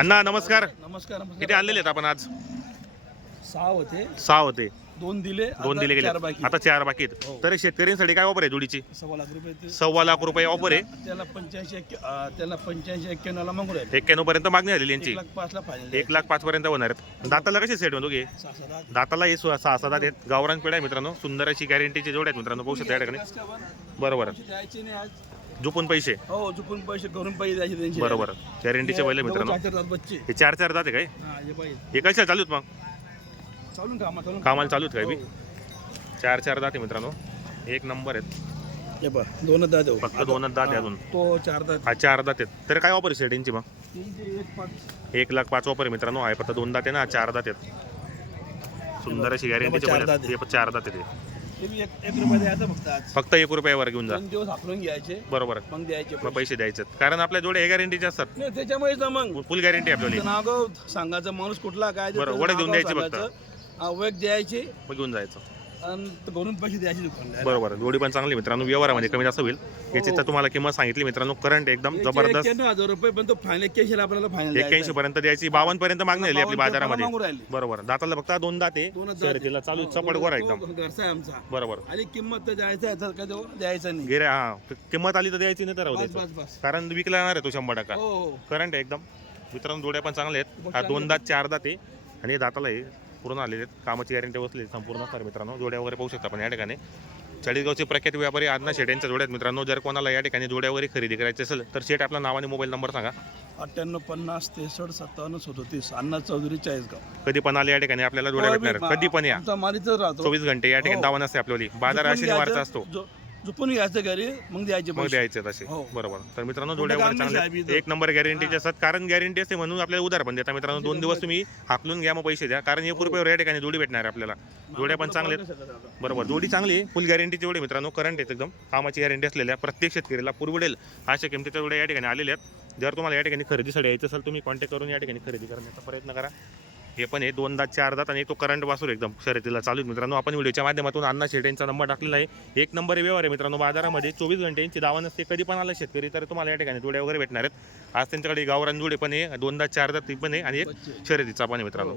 अण्णा नमस्कार. नमस्कार किती आणलेले आहेत आपण आज? सहा होते. सहा होते. दोन दिले दोन दिले गेले चार बाकी आता चार बाकी आहेत. हो. तर शेतकऱ्यांसाठी काय ऑफर आहे जोडीची? सव्वा लाख रुपये सव्वा लाख रुपये ऑफर आहे. त्याला पंच्याऐंशी त्याला पंच्याऐंशी एक्क्याण्णवला मागून राहिले एक्क्याण्णव पर्यंत मागणी झालेली यांची. एक लाख पाचला फायनल एक लाख पाच पर्यंत होणार आहेत. दाताला कसे सेट म्हणतो घे. दाताला हे सहा सहा सात आहेत. गावरान पेढा आहे मित्रांनो. सुंदर अशी गॅरंटीची जोड आहेत मित्रांनो. पाहू शकता या ठिकाणी? बरोबर. झोपून पैसे? हो चुकून पैसे करून पैसे द्यायचे त्यांचे. बरोबर. गॅरंटीचे आहे मित्रांनो. दोघं चार बच्चे हे चार चार दाते काय? हा हे पाहिजे हे कशा चालू आहेत मग? चालून कामा चालून कामाला चालू आहेत काय बी? हो. चार चार दाते मित्रांनो. एक नंबर आहेत. हे बा दोन दात आहे. फक्त दोनच दात आहे अजून. तो चार दात. हा चार दात आहेत. तर काय ऑफर सेट यांची मग? तीनशे एक पाच. एक लाख पाच ऑफर आहे मित्रांनो. आहे फक्त दोन दात आहे ना चार दात आहेत. सुंदर अशी गॅरंटीचे चार दात आहेत. आहे. हे पण चार दात आहेत हे. एक एक रुपया द्यायचा फक्त आज. फक्त एक रुपयावर घेऊन जा. दोन दिवस हाकलून घ्यायचे. बरोबर. मग द्यायचे मग पैसे. द्यायचे कारण आपल्या जोडे हे गॅरंटीचे असतात. नाही त्याच्यामुळेच ना मग. फुल गॅरंटी आपल्याला. नाव सांगायचं माणूस कुठला काय ते बरं, त्याचं वडे देऊन द्यायचे फक्त. सांगायचं. हा, द्यायचे. मग घेऊन जायचं. पैसे द्यायचे बरोबर. जोडी पण चांगली मित्रांनो. व्यवहारामध्ये कमी जास्त होईल. याची तर तुम्हाला किंमत सांगितली मित्रांनो. करंट एकदम जबरदस्त हजार रुपये पण तो फायनल एक्क्याऐंशी आपल्याला फायनल एक्क्याऐंशी पर्यंत द्यायची. बावन्न पर्यंत मागणी झाली आपली बाजारामध्ये. बरोबर. दाताला फक्त दोन दाते. शर्यतीला चालू हो, गोरा तो एकदम. घरचा आहे आमचा. बरोबर. आणि किंमत तर द्यायचं काय तो नाही. हा. किंमत आली तर द्यायची नाही तर राहू द्यायचं. कारण विकला येणार आहे तो शंभर टक्का. हो हो. करंट आहे एकदम. मित्रांनो जोड्या पण चांगल्या आहेत. हा दोन दात चार दात आहे. आणि हे दाताला आहे पूर्ण आलेले आहेत. कामाची गॅरंटी बसली संपूर्ण असणार मित्रांनो. जोड्या वगैरे पाहू शकता आपण या ठिकाणी. चाळीसगावचे प्रख्यात व्यापारी आदना शेट यांच्या जोड्यात मित्रांनो. जर कोणाला या ठिकाणी जोड्या वगैरे खरेदी करायची असेल तर शेट आपला नाव आणि मोबाईल नंबर सांगा. अठ्ठ्याण्णव पन्नास त्रेसष्ट सत्तावन्न सदोतीस अण्णा चौधरी चाळीसगाव. कधी पण आले या ठिकाणी आपल्याला जोड्या भेटणार. कधी पण या. आमचा मालिकच राहतो. चोवीस घंटे या ठिकाणी हो. दावा नसते आपल्याला बाजार घ्यायचं, वाढता असतो. झोपून घ्यायचं घरी मग द्यायचे मग पैसे. द्यायचे तसे. हो. बरोबर. तर मित्रांनो जोड्या वगैरे काम नाही साहेब चांगल्या इथं. एक नंबर गॅरंटीचे असतात. कारण गॅरंटी असते म्हणून आपल्याला उधार पण देता मित्रांनो दोन दिवस तुम्ही हाकलून घ्या मग पैसे द्या. कारण एक रुपयावर या ठिकाणी जोडी भेटणार आहे आपल्याला. जोड्या पण चांगल्या आहेत. बरोबर. जोडी चांगली फुल गॅरंटीची जोडी मित्रांनो करंट आहेत एकदम. कामाची गॅरंटी असलेल्या प्रत्येक शेतकरीला पुरवडेल अशा किमतीच्या जोड्या या ठिकाणी आलेल्या आहेत. जर तुम्हाला या ठिकाणी खरेदीसाठी यायचं असेल तुम्ही कॉन्टॅक्ट करून या ठिकाणी खरेदी करण्याचा प्रयत्न करा. हे पण आहे. दोन दात चार दात आणि तो करंट वासूर एकदम शर्यतीला चालू आहे मित्रांनो. आपण व्हिडिओच्या माध्यमातून अण्णा शेट यांचा नंबर टाकलेला आहे. एक नंबर व्यवहार आहे मित्रांनो. बाजारामध्ये चोवीस घंटे यांची दावा नसते कधी पण आला शेतकरी तर तुम्हाला या ठिकाणी जोड्या वगैरे भेटणार आहेत. आज त्यांच्याकडे गावरान जोडे पण आहे. दोन दात चार दात ती पण आहे. आणि एक. शर्यतीचा पण आहे मित्रांनो.